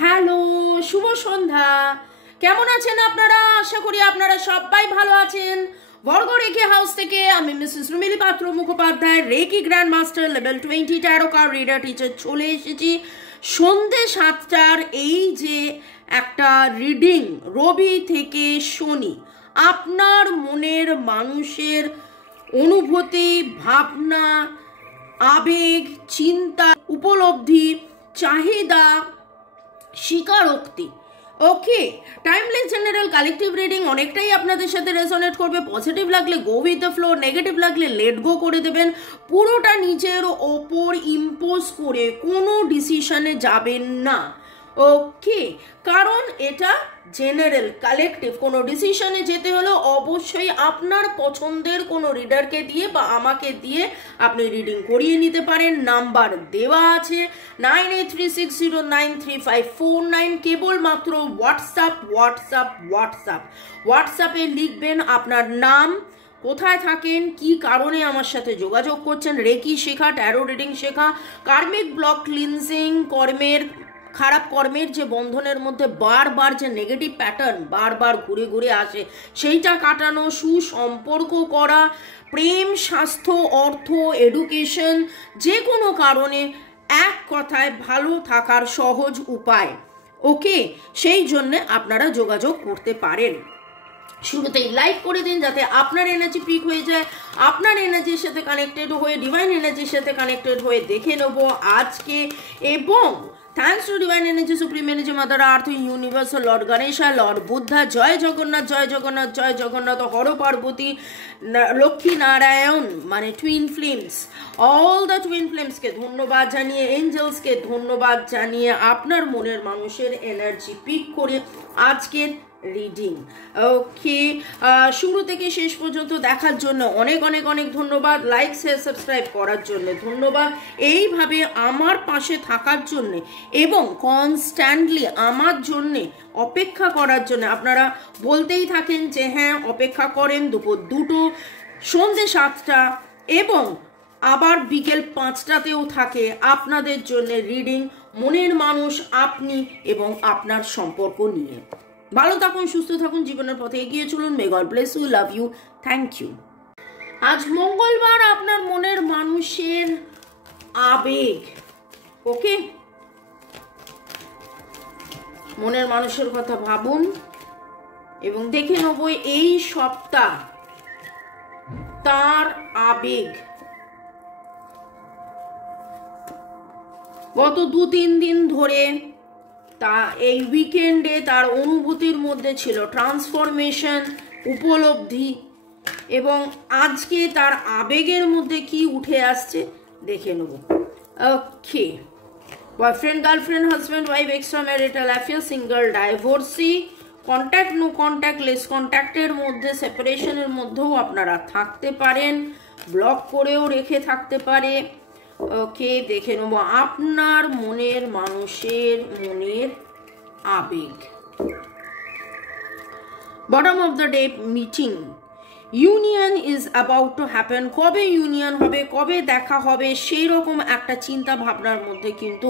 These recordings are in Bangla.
হ্যালো, শুভ সন্ধ্যা। কেমন আছেন আপনারা? আশা করি আপনারা সবাই ভালো আছেন। বর্গ রেখে হাউস থেকে আমি Mrs Rumili Patra Mukhopadhyay, reiki grand master level 20 tarot card reader teacher চলে এসেছি সন্ধ্যে 7টার এই যে একটা রিডিং রবি থেকে শনি, আপনার মনের মানুষের অনুভূতি, ভাবনা, আবেগ, চিন্তা, উপলব্ধি, চাহিদা, স্বীকারোক্তি। ওকে, টাইমলেস জেনারেল কালেকটিভ রিডিং অনেকটাই আপনাদের সাথে রেজোনেট করবে। পজিটিভ লাগলে go with the flow, negative লাগলে লেট গো করে দেবেন। পুরোটা নিজের ওপর ইম্পোজ করে কোনো ডিসিশনে যাবেন না। ওকে, কারণ এটা জেনারেল কালেকটিভ। কোনো ডিসিশনে যেতে হলে অবশ্যই আপনার পছন্দের কোনো রিডারকে দিয়ে বা আমাকে দিয়ে আপনি রিডিং করিয়ে নিতে পারেন। নাম্বার দেওয়া আছে 9836093549। কেবলমাত্র হোয়াটসঅ্যাপে লিখবেন আপনার নাম, কোথায় থাকেন, কি কারণে আমার সাথে যোগাযোগ করছেন, রেকি শেখা, ট্যারো রিডিং শেখা, কার্মিক ব্লক ক্লিনজিং, খারাপ কর্মের যে বন্ধনের মধ্যে বারবার যে নেগেটিভ প্যাটার্ন বারবার ঘুরে ঘুরে আসে সেইটা কাটানো, সুসম্পর্ক করা, প্রেম, স্বাস্থ্য, অর্থ, এডুকেশন, যে কোনো কারণে এক কথায় ভালো থাকার সহজ উপায়। ওকে, সেই জন্যে আপনারা যোগাযোগ করতে পারেন। শুরুতেই লাইক করে দিন যাতে আপনার এনার্জি পিক হয়ে যায়, আপনার এনার্জির সাথে কানেক্টেড হয়ে, ডিভাইন এনার্জির সাথে কানেক্টেড হয়ে দেখে নেব আজকে। এবং thanks to divine energy, supreme energy, mother earth, universe, lord Ganesha, lord Buddha, জয় জগন্নাথ, জয় জগন্নাথ, জয় জগন্নাথ, হর পার্বতী, লক্ষ্মী নারায়ণ, মানে twin flames, all the twin ফ্লেমসকে ধন্যবাদ জানিয়ে, এঞ্জেলসকে ধন্যবাদ জানিয়ে আপনার মনের মানুষের এনার্জি পিক করে আজকের রিডিং। ওকে, শুরু থেকে শেষ পর্যন্ত দেখার জন্য অনেক অনেক অনেক ধন্যবাদ। লাইক, শেয়ার, সাবস্ক্রাইব করার জন্য ধন্যবাদ। এইভাবে আমার পাশে থাকার জন্য এবং কনস্ট্যান্টলি আমার জন্যে অপেক্ষা করার জন্য আপনারা বলতেই থাকেন যে হ্যাঁ অপেক্ষা করেন। দুপুর 2টো, সন্ধ্যে 7টা এবং আবার বিকেল 5টাতেও থাকে আপনাদের জন্য রিডিং, মনের মানুষ, আপনি এবং আপনার সম্পর্ক নিয়ে। ভালো থাকুন, সুস্থ থাকুন, জীবনের পথে এগিয়ে চলুন। May God bless you, love you, thank you. আজ মঙ্গলবার, আপনার মনের মানুষের আবেগ। ওকে, মনের মানুষের কথা ভাবুন এবং দেখে নেব এই সপ্তাহ তার আবেগ গত 2-3 দিন ধরে তা এই উইকেন্ডে তার অনুভূতির মধ্যে ছিল ট্রান্সফরমেশন, উপলব্ধি, এবং আজকে তার আবেগের মধ্যে কি উঠে আসছে দেখে নেব। Okay, boyfriend, girlfriend, husband, wife, extra marital affair, single, divorcee, contact, no contact, less কন্ট্যাক্টের মধ্যে, সেপারেশনের মধ্যেও আপনারা থাকতে পারেন, ব্লক করেও রেখে থাকতে পারে। ওকে, দেখে নেব আপনার মনের মানুষের মনের আবেগ। Bottom of the day meeting, union is about to happen. কবে ইউনিয়ন হবে, কবে দেখা হবে, সেই রকম একটা চিন্তা ভাবনার মধ্যে কিন্তু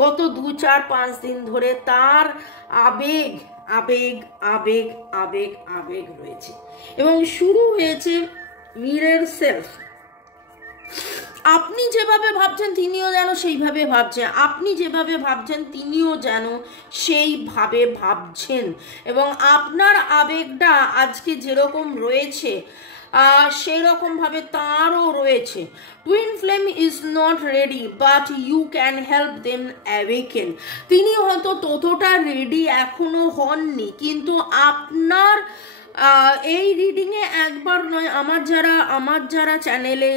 গত 2-4-5 দিন ধরে তার আবেগ আবেগ আবেগ আবেগ আবেগ রয়েছে এবং শুরু হয়েছে মিরর সেলফ। আপনি যেভাবে ভাবছেন তিনিও যেন সেইভাবে ভাবছেন, আপনি যেভাবে ভাবছেন তিনিও যেন সেইভাবে ভাবছেন, এবং আপনার আবেগটা আজকে যেরকম রয়েছে সেই রকম ভাবে তারও রয়েছে। Twin flame is not ready but you can help them awaken. তিনি হয়তো ততটা রেডি এখনো হননি, কিন্তু আপনার এই রিডিংয়ে একবার নয়, আমার যারা চ্যানেলে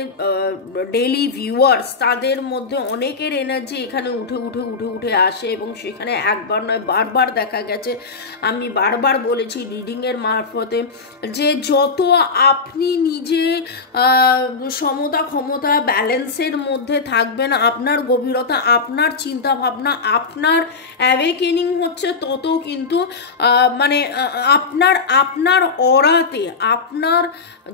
ডেইলি ভিউয়ার্স তাদের মধ্যে অনেকের এনার্জি এখানে উঠে উঠে উঠে উঠে আসে এবং সেখানে একবার নয় বারবার দেখা গেছে। আমি বারবার বলেছি রিডিংয়ের মারফতে যে যত আপনি নিজে সমতা, ক্ষমতা, ব্যালেন্সের মধ্যে থাকবেন, আপনার গভীরতা, আপনার চিন্তা ভাবনা, আপনার অ্যাওয়েকেনিং হচ্ছে তত কিন্তু মানে আপনার অরাতে, আপনার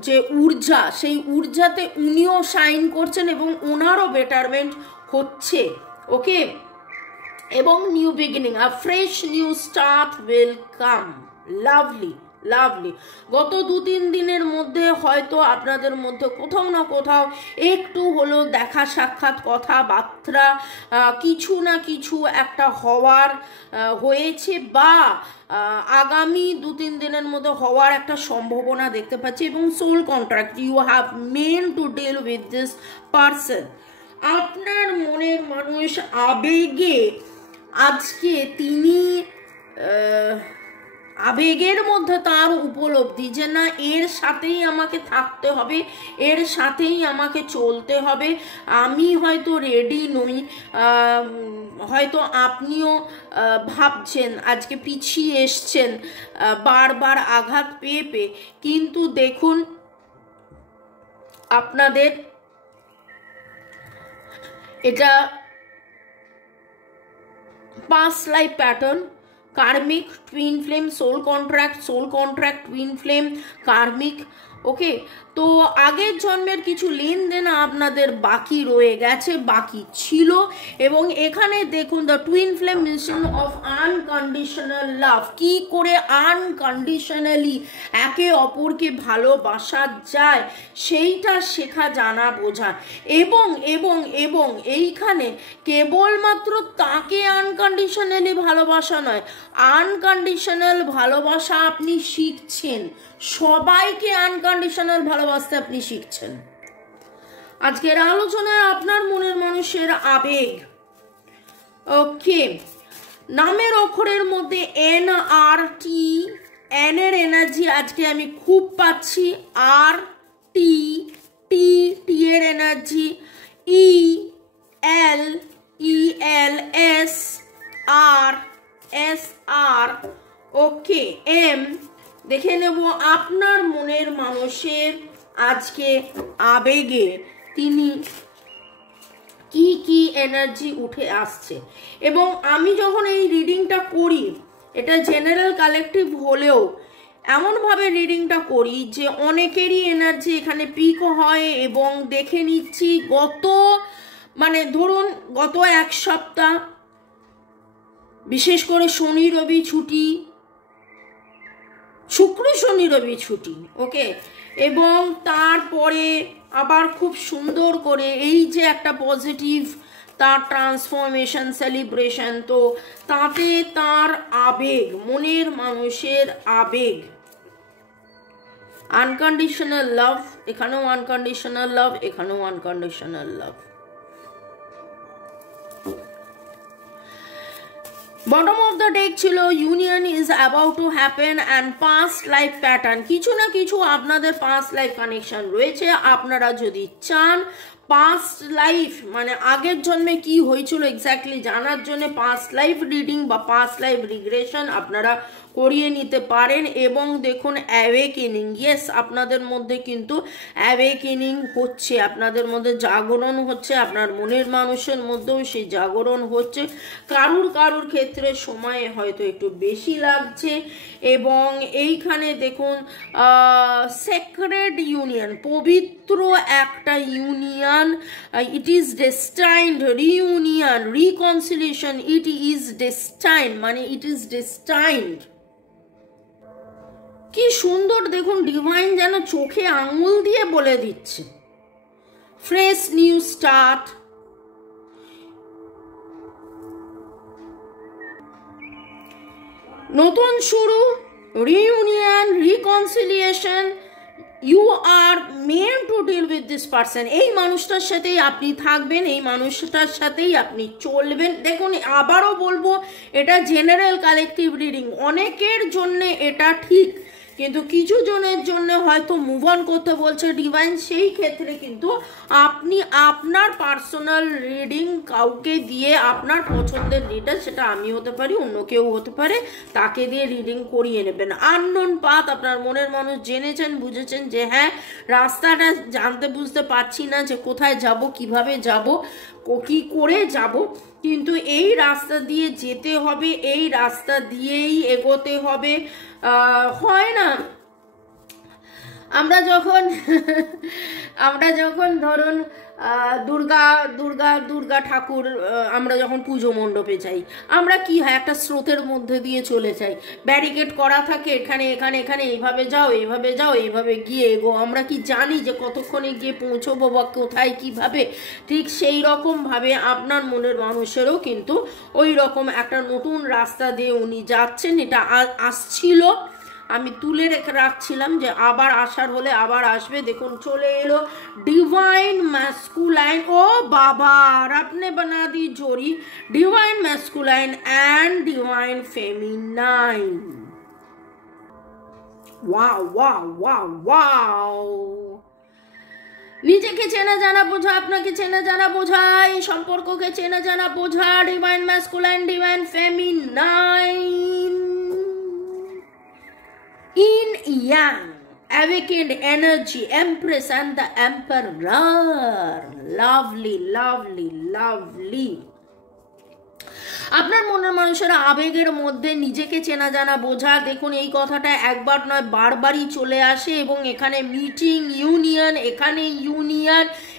যে ঊর্জা, সেই ঊর্জাতে উনিও শাইন করছেন এবং ওনারও বেটারমেন্ট হচ্ছে। ওকে, এবং new beginning, a fresh new start will come. Lovely lovely. গত 2-3 দিনের মধ্যে হয়তো আপনাদের মধ্যে কোথাও না কোথাও একটু হলো দেখা সাক্ষাৎ কথাবার্তা কিছু না কিছু একটা হওয়ার হয়েছে, বা আগামী 2-3 দিনের মধ্যে হওয়ার একটা সম্ভাবনা দেখতে পাচ্ছি। এবং soul contract, you have meant to deal with this person. আপনার মনের মানুষ আবেগে আজকে তিনি আবেগের মধ্যে তার উপলব্ধি যে না, এর সাথেই আমাকে থাকতে হবে, এর সাথেই আমাকে চলতে হবে, আমি হয়তো রেডি নই। হয়তো আপনিও ভাবছেন, আজকে পিছিয়ে এসছেন বারবার আঘাত পেয়ে পেয়ে, কিন্তু দেখুন আপনাদের এটা past life pattern, karmic, twin flame, soul contract, twin flame, karmic। ওকে, তো আগের জন্মের কিছু লেনদেন আপনাদের বাকি রয়ে গেছে, বাকি ছিল। এবং এখানে দেখুন the twin flame mission of unconditional love, কি করে আনকন্ডিশনালি একে অপরকে ভালোবাসা যায় সেইটা শেখা, জানা, বোঝা। এবং এবং এবং এইখানে কেবলমাত্র তাকে আনকন্ডিশনালি ভালোবাসা নয়, আনকন্ডিশনাল ভালোবাসা আপনি শিখছেন, সবাইকে আনকন্ডিশনাল ভালোবাসতে আপনি শিখছেন। আজকের আলোচনায় আপনার মনের মানুষের আবেগ। ওকে, নামের অক্ষরের মধ্যে এন আর টি, এন এর এনার্জি আজকে আমি খুব পাচ্ছি, আর টি, টি, টি এর এনার্জি, ই এল, ই এল, এস আর, এস আর, ওকে, এম। দেখে নেব আপনার মনের মানুষের আজকে আবেগে তিনি কি কি এনার্জি উঠে আসছে। এবং আমি যখন এই রিডিংটা করি, এটা জেনারেল কালেকটিভ হলেও এমনভাবে রিডিংটা করি যে অনেকেরই এনার্জি এখানে পিক হয়। এবং দেখে নিচ্ছি ধরুন গত 1 সপ্তাহ, বিশেষ করে শনি রবি ছুটি, শুক্র শনি রবি ছুটি, ওকে, এবং তারপরে আবার খুব সুন্দর করে এই যে একটা পজিটিভ তার ট্রান্সফরমেশন, সেলিব্রেশন, তো তাতে তার আবেগ, মনের মানুষের আবেগ, আনকন্ডিশনাল লাভ, এখানেও আনকন্ডিশনাল লাভ, এখানেও unconditional love. Bottom of the deck ছিল union is about to happen and past life pattern. কিছু না কিছু আপনাদের পাস্ট লাইফ কানেকশন রয়েছে। আপনারা যদি চান পাস্ট লাইফ আগের জন্মে কি হয়েছিল এক্স্যাক্টলি জানার জন্য পাস্ট লাইফ রিডিং বা পাস্ট লাইফ রিগ্রেশন আপনারা করিয়ে নিতে পারেন। এবং দেখুন অ্যাওয়েকেনিং, ইয়েস, আপনাদের মধ্যে কিন্তু অ্যাওয়েকেনিং হচ্ছে, আপনাদের মধ্যে জাগরণ হচ্ছে, আপনার মনের মানুষের মধ্যেও সেই জাগরণ হচ্ছে। কারুর ক্ষেত্রে সময় হয়তো একটু বেশি লাগছে। এবং এইখানে দেখুন সেক্রেড ইউনিয়ন, পবিত্র একটা union, it is destined, reunion, reconciliation, it is destined, it is destined. কি সুন্দর দেখুন, ডিভাইন যেন চোখে আঙুল দিয়ে বলে দিচ্ছে ফ্রেশ নিউ স্টার্ট। নতুন শুরু, reunion, reconciliation, you are meant to deal with this person. এই মানুষটার সাথেই আপনি থাকবেন, এই মানুষটার সাথেই আপনি চলবেন। দেখুন আবারও বলবো, এটা জেনারেল কালেকটিভ রিডিং, অনেকের জন্য এটা ঠিক, কিন্তু কিছু জনের জন্য হয়তো মুভ অন করতে বলছে ডিভাইন। সেই ক্ষেত্রে কিন্তু আপনি আপনার পার্সোনাল রিডিং কাউকে দিয়ে, আপনার পছন্দের রিডার, সেটা আমি হতে পারি, অন্য কেউ হতে পারে, তাকে দিয়ে রিডিং করিয়ে নেবেন। আননোন পাথ, আপনার মনের মানুষ জেনেছেন, বুঝেছেন যে হ্যাঁ রাস্তাটা জানতে বুঝতে পারছি না যে কোথায় যাব, কিভাবে যাব, কি করে যাব, কিন্তু এই রাস্তা দিয়ে যেতে হবে, এই রাস্তা দিয়েই এগোতে হবে। হয় না আমরা যখন আমরা যখন ধরুন দুর্গা দুর্গা দুর্গা ঠাকুর আমরা যখন পুজো মণ্ডপে যাই, আমরা কি হয় একটা স্রোতের মধ্যে দিয়ে চলে যাই, ব্যারিকেড করা থাকে, এখানে এখানে এখানে এইভাবে যাও এইভাবে যাও এইভাবে গিয়ে এগো, আমরা কি জানি যে কতক্ষণে গিয়ে পৌঁছবো বা কোথায় কিভাবে? ঠিক সেই রকমভাবে আপনার মনের মানুষেরও কিন্তু ওই রকম একটা নতুন রাস্তা দিয়ে উনি যাচ্ছেন। এটা আসছিল, আমি তুলে রেখে রাখছিলাম যে আবার আসার হলে আবার আসবে। দেখুন চলে এলো ডিভাইন ম্যাস্কুলাইন। ও বাবা, আপনি বানা দি জোড়ি divine masculine and divine feminine. Wow wow wow wow. নিজেকে চেনা জানা বোঝা, আপনাকে চেনা জানা বোঝা, এই সম্পর্ককে চেনা জানা বোঝা, divine masculine divine feminine. In Yang, awakened energy, Empress and the Emperor. Lovely, lovely, lovely. আপনার মনের মানুষের আবেগের মধ্যে নিজেকে চেনা জানা বোঝা, দেখুন এই কথাটা একবার নয় বারবারই চলে আসে। এবং এখানে মিটিং, ইউনিয়ন,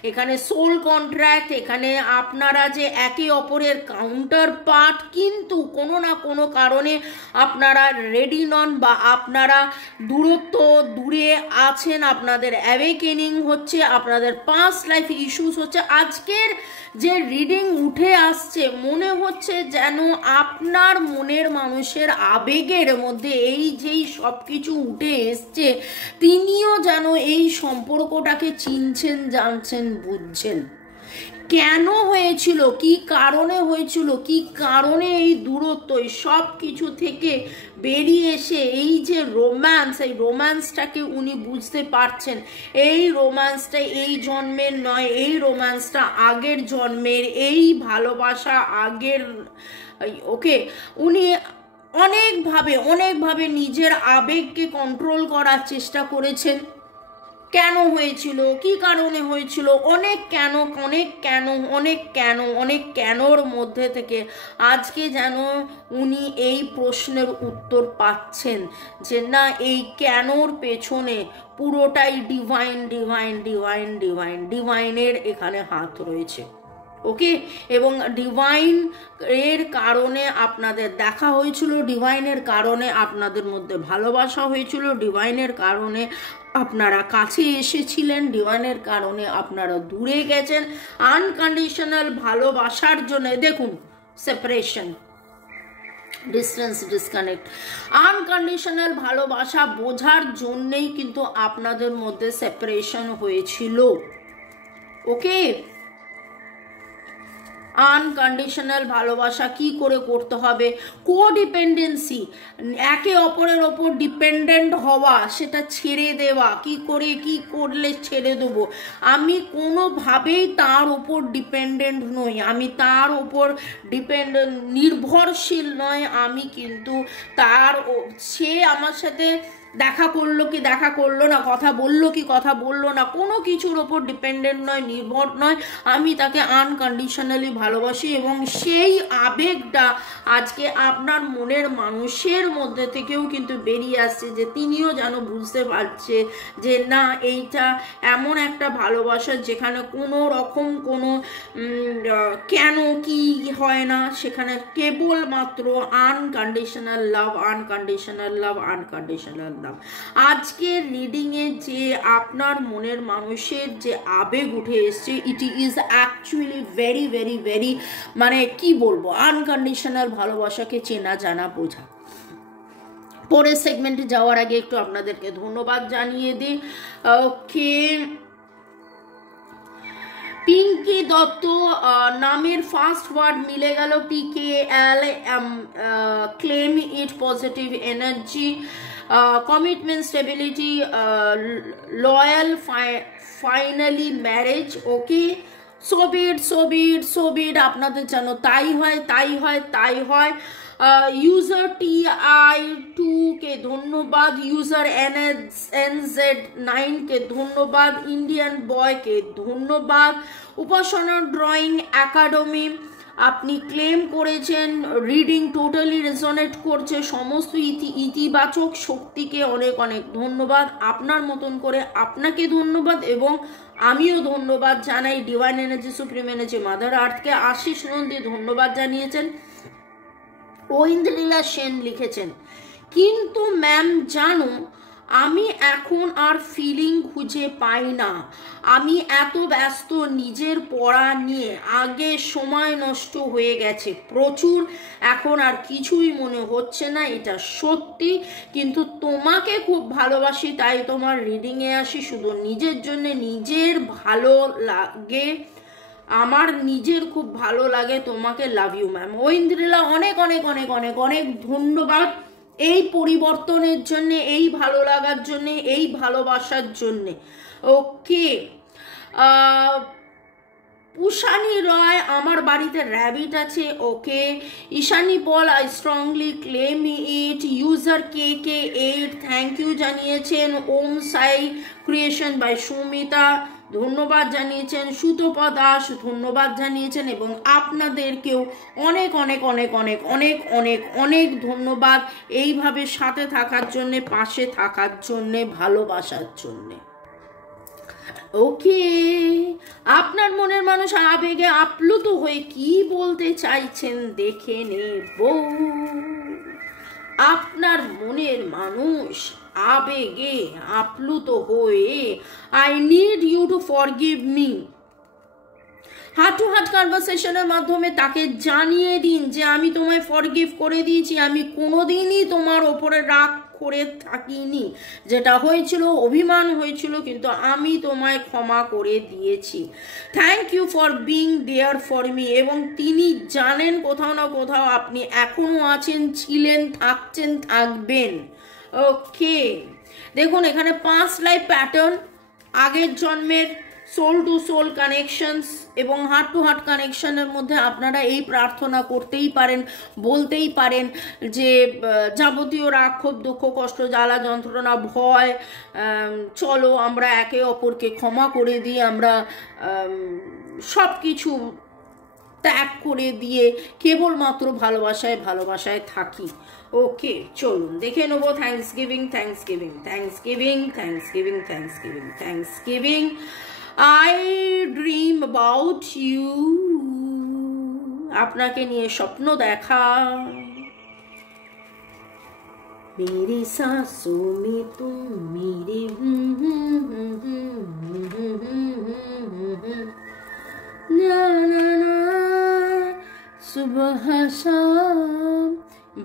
এখানে সোল কন্ট্রাক্ট, এখানে আপনারা যে একে অপরের কাউন্টার পার্ট, কিন্তু কোনো না কোনো কারণে আপনারা রেডি নন বা আপনারা দূরে আছেন, আপনাদের অ্যাওয়েকেনিং হচ্ছে, আপনাদের পাস্ট লাইফ ইস্যুস হচ্ছে। আজকের যে রিডিং উঠে আসছে মনে হচ্ছে যেন আপনার মনের মানুষের আবেগের মধ্যে এই যেই সব কিছু উঠে এসছে, তিনিও যেন এই সম্পর্কটাকে চিনছেন, জানছেন, বুঝছেন। কেন হয়েছিল, কি কারণে হয়েছিল, কি কারণে এই দূরত্ব, এই সব কিছু থেকে বেরিয়ে এসে এই যে রোম্যান্স, এই রোম্যান্সটাকে উনি বুঝতে পারছেন। এই রোম্যান্সটা এই জন্মের নয়, এই রোম্যান্সটা আগের জন্মের, এই ভালোবাসা আগের। ওকে, উনি অনেকভাবে নিজের আবেগকে কন্ট্রোল করার চেষ্টা করেছেন। কেন হয়েছিল, কি কারণে হয়েছিল, অনেক কেনর মধ্যে থেকে আজকে যেন উনি এই প্রশ্নের উত্তর পাচ্ছেন যে না, এই কেনর পেছনে পুরোটাই ডিভাইনের এখানে হাত রয়েছে। ওকে, এবং ডিভাইন এর কারণে আপনাদের দেখা হয়েছিল, ডিভাইনের কারণে আপনাদের মধ্যে ভালোবাসা হয়েছিল, ডিভাইনের কারণে আপনারা কাছে এসেছিলেন, ডিভাইনের কারণে আপনারা দূরে গেছেন। আনকন্ডিশনাল ভালোবাসার জন্য দেখুন সেপারেশন, ডিস্টেন্স, ডিসকানেক্ট, আনকন্ডিশনাল ভালোবাসা বোঝার জন্যেই কিন্তু আপনাদের মধ্যে সেপারেশন হয়েছিল। ওকে, আনকন্ডিশনাল ভালোবাসা কি করে করতে হবে, কোডিপেন্ডেন্সি, একে অপরের ওপর ডিপেন্ডেন্ট হওয়া, সেটা ছেড়ে দেওয়া, কি করলে ছেড়ে দেবো, আমি কোনোভাবেই তার ওপর ডিপেন্ডেন্ট নই, আমি তার ওপর নির্ভরশীল নয়, আমি কিন্তু সে আমার সাথে দেখা করলো কি দেখা করলো না, কথা বললো কি কথা বললো না, কোনো কিছুর ওপর ডিপেন্ডেন্ট নয়, নির্ভর নয়, আমি তাকে আনকন্ডিশনালি ভালোবাসি। এবং সেই আবেগটা আজকে আপনার মনের মানুষের মধ্যে থেকেও কিন্তু বেরিয়ে আসছে, যে তিনিও যেন বুঝতে পারছে যে না, এইটা এমন একটা ভালোবাসা যেখানে কোনো রকম কোনো কেন কি হয় না, সেখানে কেবলমাত্র unconditional love, unconditional love, unconditional love. আজকের রিডিংয়ে যে আপনার মনের মানুষের যে আবেগ উঠে এসছে, ইট ইজ অ্যাকচুয়ালি ভেরি মানে কি বলবো, আনকন্ডিশনাল ভালোবাসাকে চেনা জানা বোঝা। পরের সেগমেন্টে যাওয়ার আগে একটু আপনাদেরকে ধন্যবাদ জানিয়ে দিই। ওকে, পিঙ্কি দত্ত নামের ফার্স্ট ওয়ার্ড মিলে গেল PKL, claim it, positive energy, commitment, stability, loyal, finally marriage. Okay, সোবিট আপনাদের যেন তাই হয়। ইউজার TI2 কে ধন্যবাদ, ইউজার NZ9 কে ধন্যবাদ, ইন্ডিয়ান বয় কে ধন্যবাদ, উপাসনা ড্রয়িং একাডেমি, আপনি ক্লেম করেছেন রিডিং টোটালি রেজনেট করছে, সমস্ত ইতিবাচক শক্তিকে অনেক অনেক ধন্যবাদ। আপনার মতন করে আপনাকে ধন্যবাদ এবং আমিও ধন্যবাদ জানাই divine energy, supreme energy, mother আর্থকে। আশিস নন্দী ধন্যবাদ জানিয়েছেন। ঐন্দ্রলীলা সেন লিখেছেন, কিন্তু ম্যাম জানো আমি এখন আর ফিলিং খুঁজে পাই না, আমি এত ব্যস্ত নিজের পড়া নিয়ে, আগে সময় নষ্ট হয়ে গেছে প্রচুর, এখন আর কিছুই মনে হচ্ছে না, এটা সত্যি। কিন্তু তোমাকে খুব ভালোবাসি, তাই তোমার রিডিংয়ে আসি শুধু নিজের জন্য, নিজের ভালো লাগে, আমার নিজের খুব ভালো লাগে তোমাকে, লাভ ইউ ম্যাম। ঐন্দ্রিলা অনেক অনেক অনেক অনেক অনেক ধন্যবাদ এই পরিবর্তনের জন্য, এই ভালো লাগার জন্য, এই ভালোবাসার জন্যে। ওকে, উষানি রয়, আমার বাড়িতে র্যাবিট আছে। Okay, Ishani Paul, I strongly claim it. User KK8 thank you জানিয়েছেন। ওম সাই ক্রিয়েশন বাই সুমিতা ধন্যবাদ জানিয়েছেন। সুতপা দাস ধন্যবাদ জানিয়েছেন এবং আপনাদেরকেও অনেক অনেক অনেক অনেক অনেক অনেক অনেক ধন্যবাদ এইভাবে সাথে থাকার জন্যে, পাশে থাকার জন্যে, ভালোবাসার জন্যে। ওকে, আপনার মনের মানুষ আবেগে আপ্লুত হয়ে কি বলতে চাইছেন দেখে নেব। আপনার মনের মানুষ আবেগে আপ্লুত হয়ে, I need you to forgive me, heart to heart কনভারসেশনের মাধ্যমে তাকে জানিয়ে দিন যে আমি তোমায় ফরগিভ করে দিয়েছি, আমি কোনোদিনই তোমার ওপরে রাগ করে থাকিনি, যেটা হয়েছিল অভিমান হয়েছিল, কিন্তু আমি তোমায় ক্ষমা করে দিয়েছি। Thank you for being there for me. এবং তিনি জানেন কোথাও না কোথাও আপনি এখনো আছেন, ছিলেন, থাকছেন, থাকবেন। ওকে, দেখুন এখানে 5 লাইফ প্যাটার্ন, আগের জন্মের সোল টু সোল কানেকশনস এবং হার্ট টু হার্ট কানেকশনের মধ্যে আপনারা এই প্রার্থনা করতেই পারেন, বলতেই পারেন যে যাবতীয় রাগ, ক্ষোভ, দুঃখ, কষ্ট, জ্বালা, যন্ত্রণা, ভয়, চলো আমরা একে অপরকে ক্ষমা করে দিই, আমরা সব কিছু ত্যাগ করে দিয়ে কেবলমাত্র ভালোবাসায় ভালোবাসায় থাকি। ওকে, চলুন দেখে নেবো। Thanks giving, thanks giving, thanks giving, thanks giving, thanks giving, thanks giving. I dream about you, আপনাকে নিয়ে স্বপ্ন দেখা। मेरी सांसों में तुम मेरे ना ना ना सुबह शाम।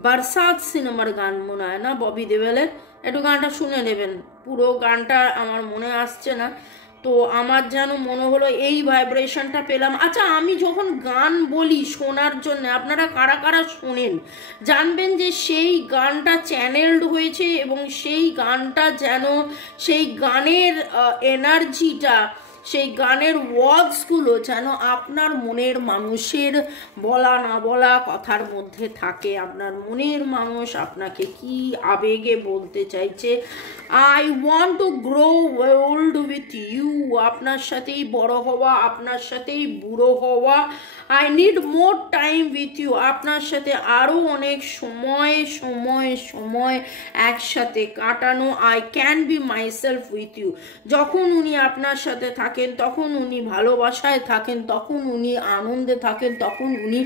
बरसात সিনেমার গান মনে হয় না, ববি দেওয়ালের। একটু গানটা শুনে নেবেন, পুরো গানটা আমার মনে আসছে না, তো আমার যেন মনে হলো এই ভাইব্রেশনটা পেলাম। আচ্ছা, আমি যখন গান বলি শোনার জন্য, আপনারা কারা কারা শোনেন জানবেন যে সেই গানটা চ্যানেলড হয়েছে এবং সেই গানটা যেন, সেই গানের এনার্জিটা, সেই গানের ওয়ার্ডসগুলো যেন আপনার মনের মানুষের বলা না বলা কথার মধ্যে থাকে। আপনার মনের মানুষ আপনাকে কি আবেগে বলতে চাইছে। I want to grow old with you, আপনার সাথেই বড় হওয়া, আপনার সাথেই বুড়ো হওয়া। I need more time with you, আপনার সাথে আরও অনেক সময় সময় সময় একসাথে কাটানো। I can be myself with you, যখন উনি আপনার সাথে থাকেন তখন উনি ভালোবাসায় থাকেন, তখন উনি আনন্দে থাকেন, তখন উনি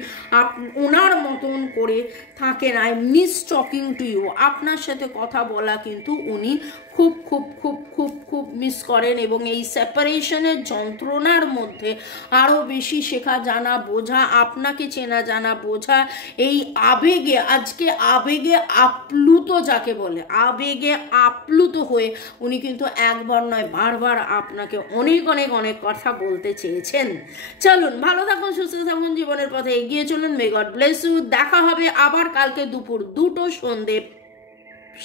ওনার মতন করে থাকেন। I miss talking to you, আপনার সাথে কথা বলা কিন্তু উনি খুব খুব খুব খুব খুব মিস করেন এবং এই সেপারেশনের যন্ত্রণার মধ্যে আরও বেশি শেখা, জানা, বোঝা, আপনাকে চেনা, জানা, বোঝা, এই আবেগে, আজকে আবেগে আপ্লুত যাকে বলে, আবেগে আপ্লুত হয়ে উনি কিন্তু একবার নয় বারবার আপনাকে অনেক অনেক অনেক কথা বলতে চেয়েছেন। চলুন, ভালো থাকুন, সুস্থ থাকুন, জীবনের পথে এগিয়ে চলুন। May God bless you. দেখা হবে আবার কালকে দুপুর 2টো, সন্ধে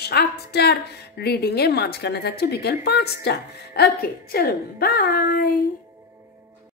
7টার রিডিংয়ে, মাঝখানে থাকছে বিকেল 5টা। ওকে, চলুন, বাই।